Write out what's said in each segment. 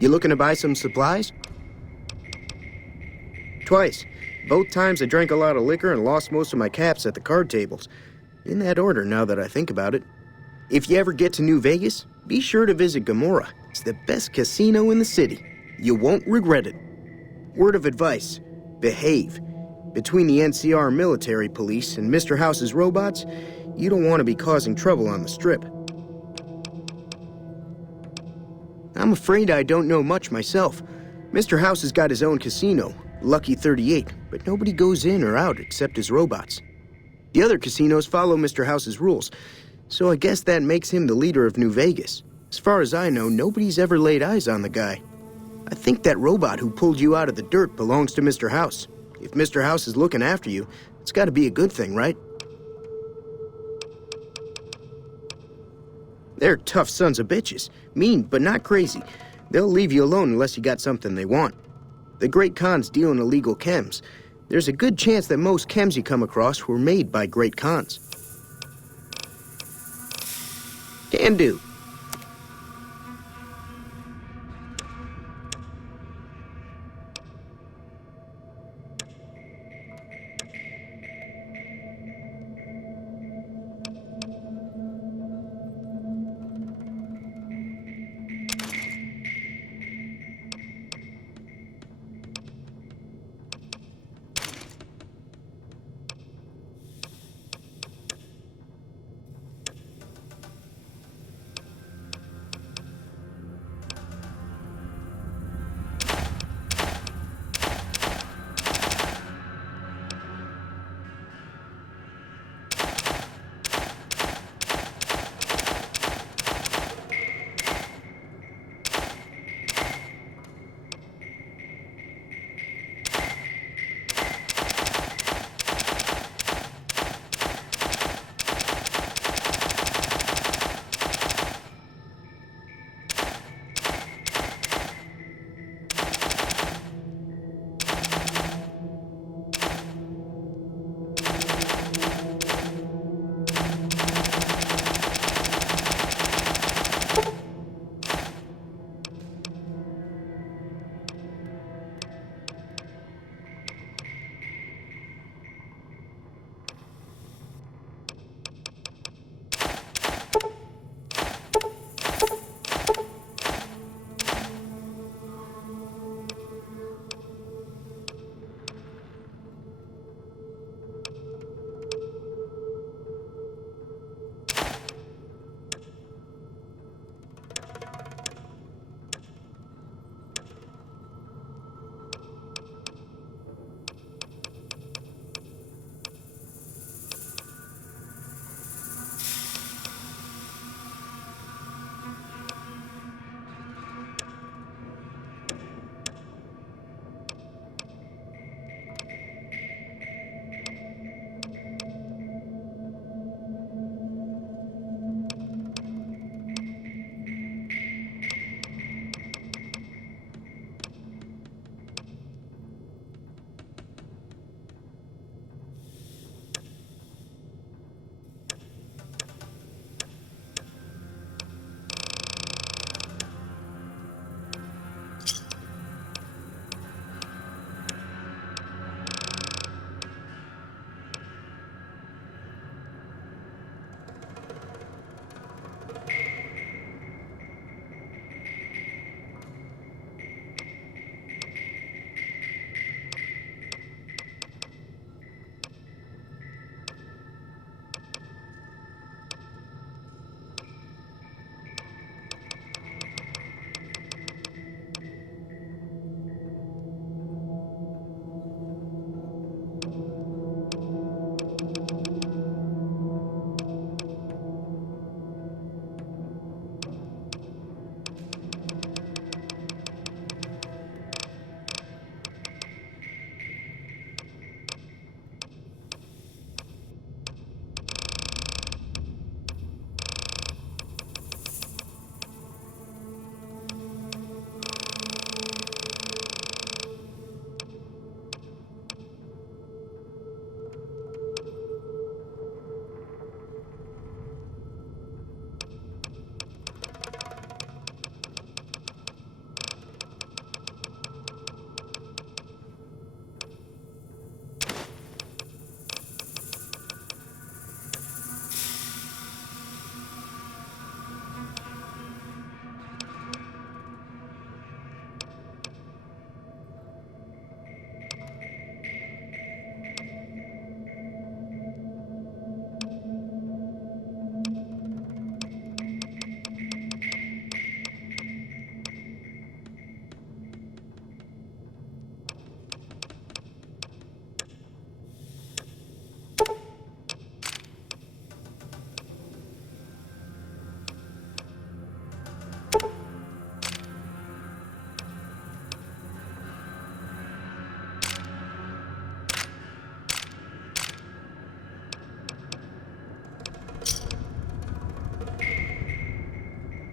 You looking to buy some supplies? Twice. Both times I drank a lot of liquor and lost most of my caps at the card tables. In that order, now that I think about it. If you ever get to New Vegas, be sure to visit Gomorrah. It's the best casino in the city. You won't regret it. Word of advice, behave. Between the NCR military police and Mr. House's robots, you don't want to be causing trouble on the Strip. I'm afraid I don't know much myself. Mr. House has got his own casino, Lucky 38, but nobody goes in or out except his robots. The other casinos follow Mr. House's rules, so I guess that makes him the leader of New Vegas. As far as I know, nobody's ever laid eyes on the guy. I think that robot who pulled you out of the dirt belongs to Mr. House. If Mr. House is looking after you, it's got to be a good thing, right? They're tough sons of bitches. Mean, but not crazy. They'll leave you alone unless you got something they want. The Great Khans deal in illegal chems. There's a good chance that most chems you come across were made by Great Khans. Can do.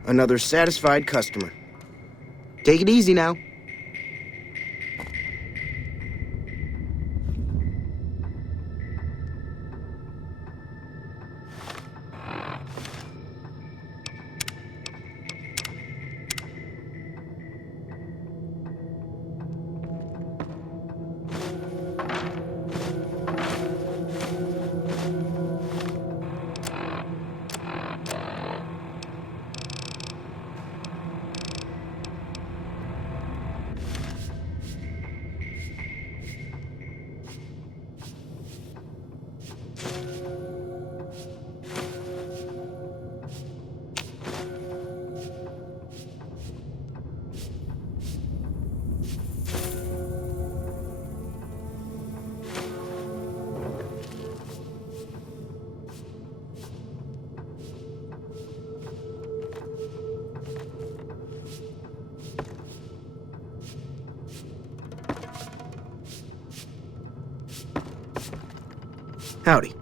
Another satisfied customer. Take it easy now. Howdy.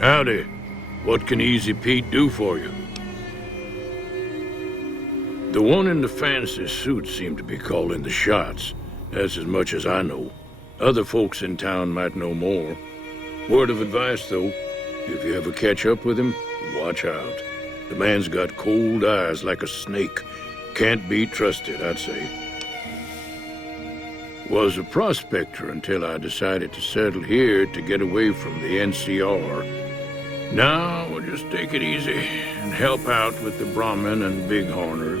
Howdy. What can Easy Pete do for you? The one in the fancy suit seemed to be calling the shots. That's as much as I know. Other folks in town might know more. Word of advice, though, if you ever catch up with him, watch out. The man's got cold eyes like a snake. Can't be trusted, I'd say. Was a prospector until I decided to settle here to get away from the NCR. Now we'll just take it easy and help out with the Brahmin and Bighorners.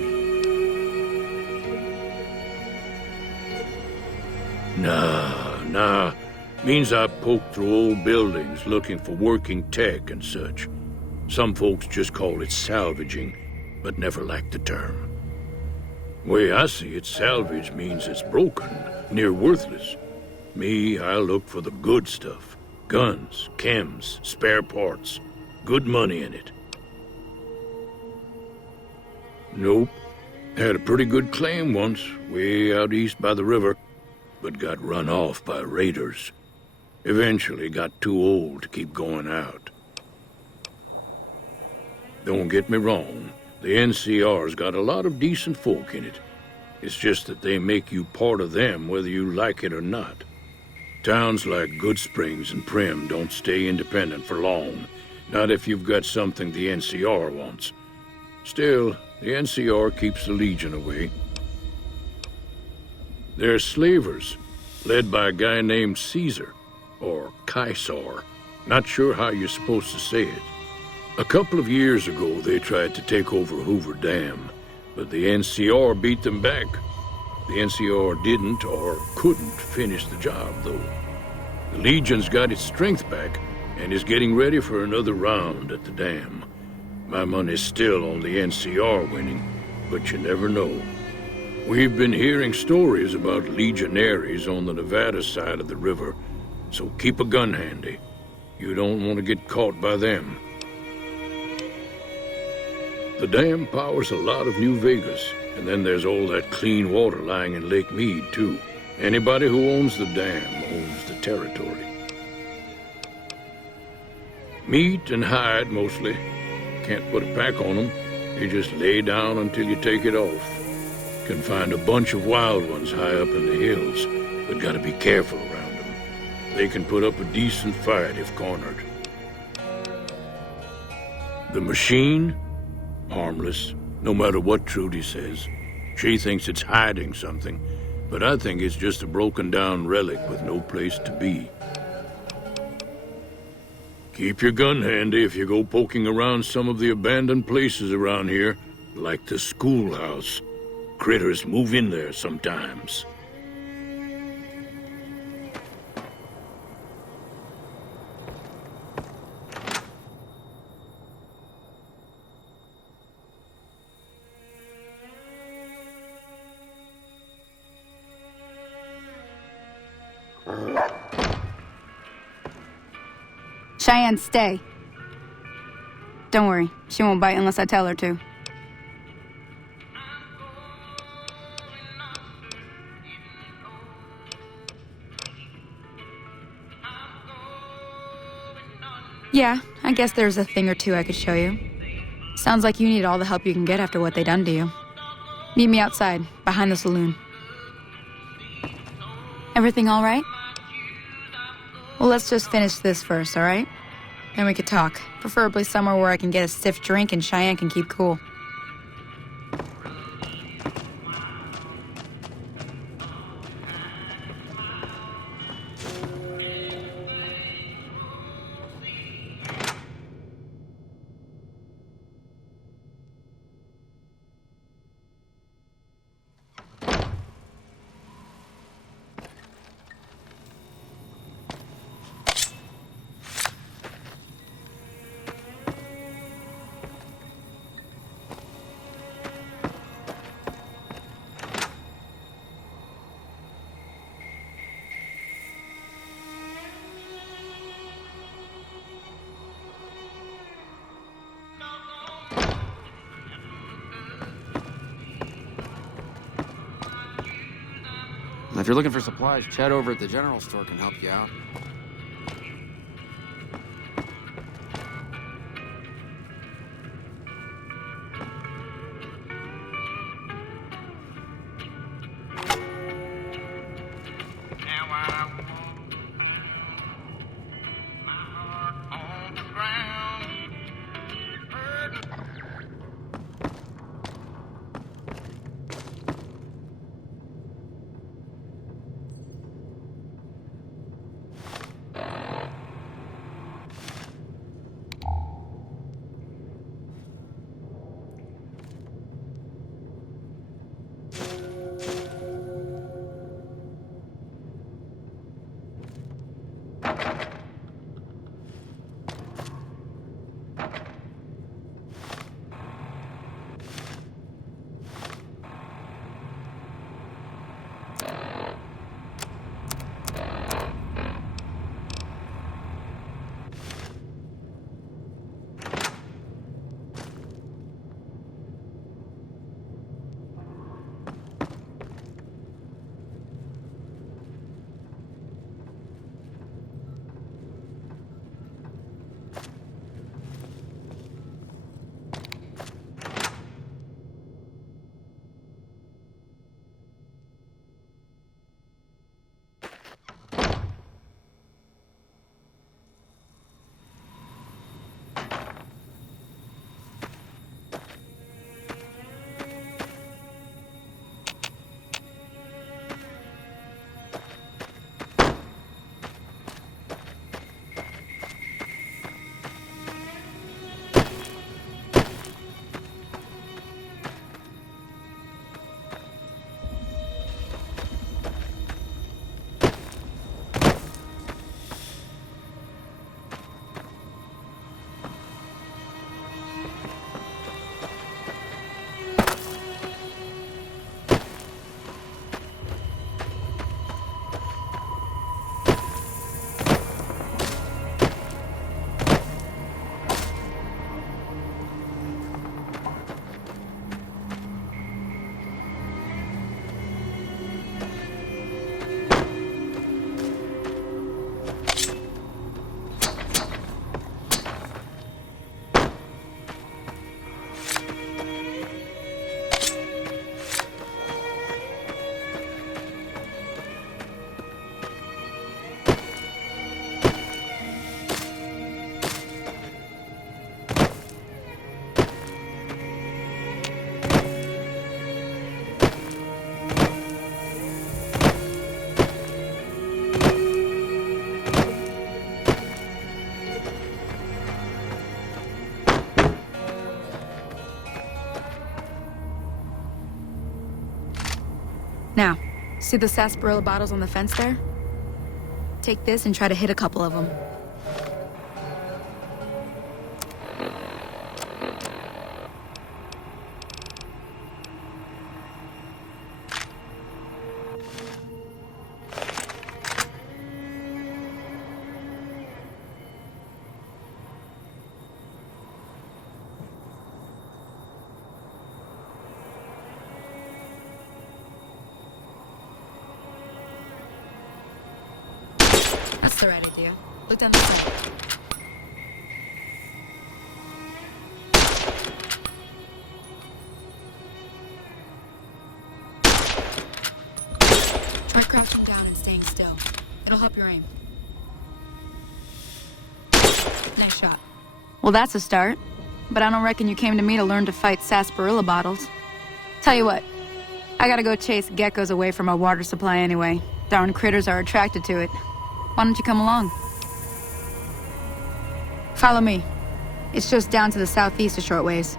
Nah. Means I poke through old buildings looking for working tech and such. Some folks just call it salvaging, but never liked the term. Way I see it, salvage means it's broken, near worthless. Me, I look for the good stuff. Guns, chems, spare parts. Good money in it. Nope. Had a pretty good claim once, way out east by the river, but got run off by raiders. Eventually got too old to keep going out. Don't get me wrong, the NCR's got a lot of decent folk in it. It's just that they make you part of them whether you like it or not. Towns like Goodsprings and Primm don't stay independent for long, not if you've got something the NCR wants. Still, the NCR keeps the Legion away. They're slavers, led by a guy named Caesar, or Caesar. Not sure how you're supposed to say it. A couple of years ago, they tried to take over Hoover Dam, but the NCR beat them back. The NCR didn't or couldn't finish the job, though. The Legion's got its strength back and is getting ready for another round at the dam. My money's still on the NCR winning, but you never know. We've been hearing stories about legionaries on the Nevada side of the river, so keep a gun handy. You don't want to get caught by them. The dam powers a lot of New Vegas, and then there's all that clean water lying in Lake Mead, too. Anybody who owns the dam owns the territory. Meat and hide, mostly. Can't put a pack on them. You just lay down until you take it off. Can find a bunch of wild ones high up in the hills, but gotta be careful around them. They can put up a decent fight if cornered. The machine? Harmless, no matter what Trudy says. She thinks it's hiding something, but I think it's just a broken-down relic with no place to be. Keep your gun handy if you go poking around some of the abandoned places around here, like the schoolhouse. Critters move in there sometimes. Cheyenne, stay. Don't worry, she won't bite unless I tell her to. Yeah, I guess there's a thing or two I could show you. Sounds like you need all the help you can get after what they done to you. Meet me outside, behind the saloon. Everything all right? Well, let's just finish this first, all right? Then we could talk. Preferably somewhere where I can get a stiff drink and Cheyenne can keep cool. If you're looking for supplies, Chad over at the general store can help you out. See the sarsaparilla bottles on the fence there? Take this and try to hit a couple of them. That's the right idea. Look down the side. Try crouching down and staying still. It'll help your aim. Nice shot. Well, that's a start. But I don't reckon you came to me to learn to fight sarsaparilla bottles. Tell you what, I gotta go chase geckos away from our water supply anyway. Darn critters are attracted to it. Why don't you come along? Follow me. It's just down to the southeast a short ways.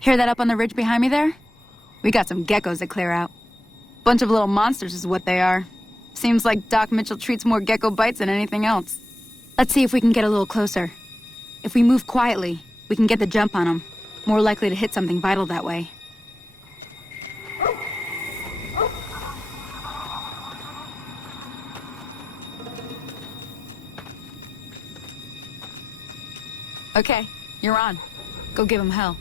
Hear that up on the ridge behind me there? We got some geckos to clear out. Bunch of little monsters is what they are. Seems like Doc Mitchell treats more gecko bites than anything else. Let's see if we can get a little closer. If we move quietly, we can get the jump on them. More likely to hit something vital that way. Okay, you're on. Go give him hell.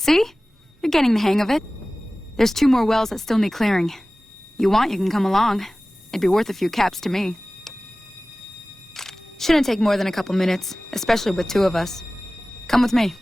See? You're getting the hang of it. There's 2 more wells that still need clearing. You want, you can come along. It'd be worth a few caps to me. Shouldn't take more than a couple minutes, especially with 2 of us. Come with me.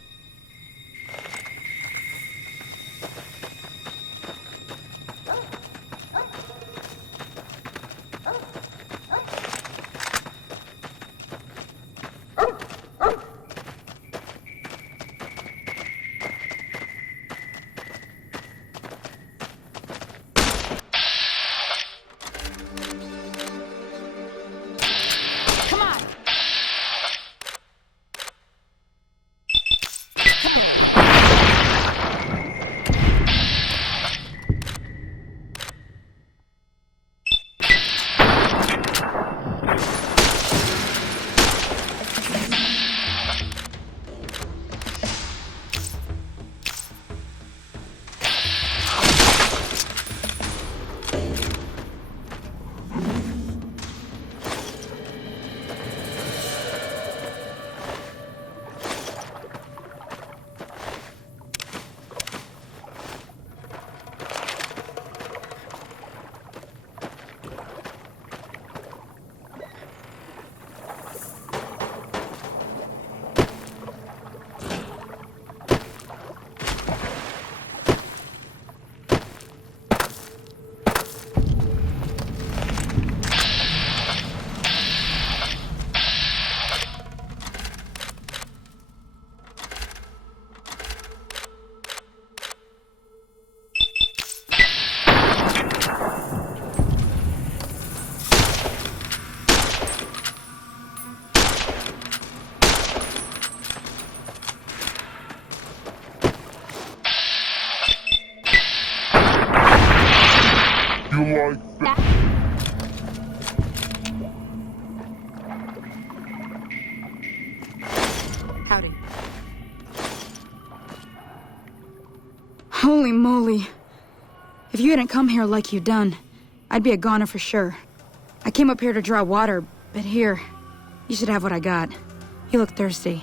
like that. Howdy. Holy moly. If you hadn't come here like you done, I'd be a goner for sure. I came up here to draw water, but here, you should have what I got. You look thirsty.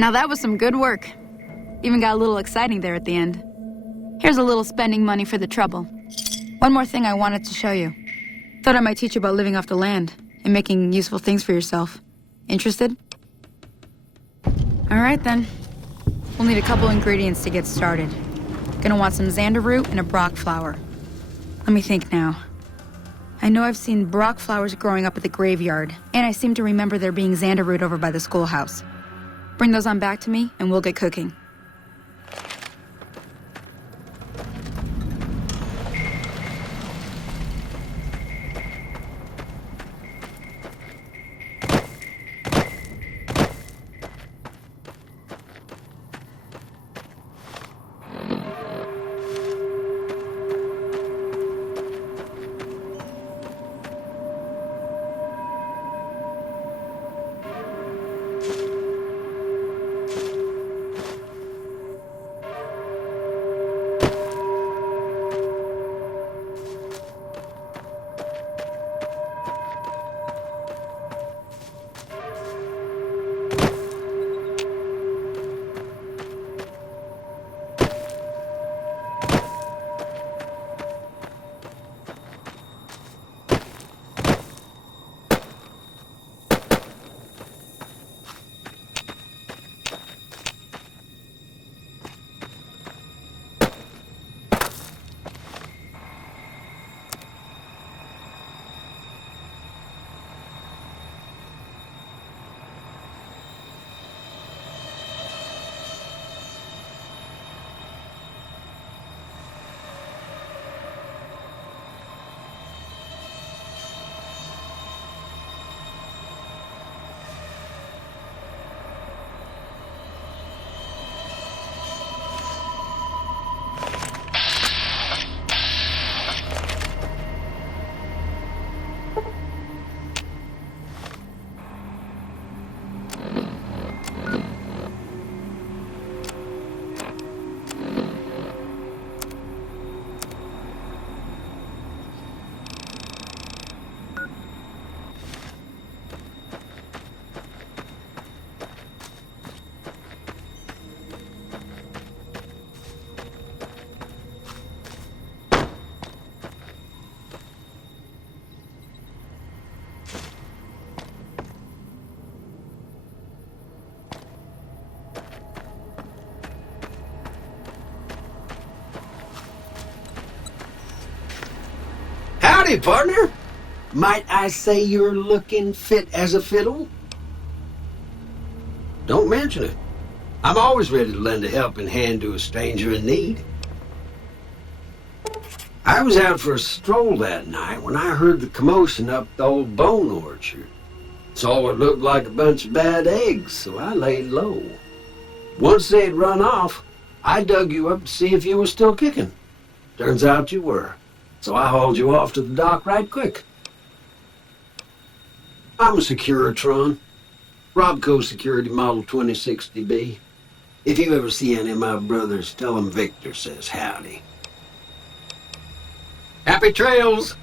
Now that was some good work. Even got a little exciting there at the end. Here's a little spending money for the trouble. One more thing I wanted to show you. Thought I might teach you about living off the land and making useful things for yourself. Interested? All right then. We'll need a couple ingredients to get started. Gonna want some xander root and a Brock flower. Let me think now. I know I've seen Brock flowers growing up at the graveyard, and I seem to remember there being xander root over by the schoolhouse. Bring those on back to me, and we'll get cooking. Howdy, partner. Might I say you're looking fit as a fiddle? Don't mention it. I'm always ready to lend a helping hand to a stranger in need. I was out for a stroll that night when I heard the commotion up the old bone orchard. Saw what looked like a bunch of bad eggs, so I laid low. Once they'd run off, I dug you up to see if you were still kicking. Turns out you were, so I hauled you off to the dock right quick. I'm a Securitron. Robco Security Model 2060B. If you ever see any of my brothers, tell them Victor says howdy. Happy trails!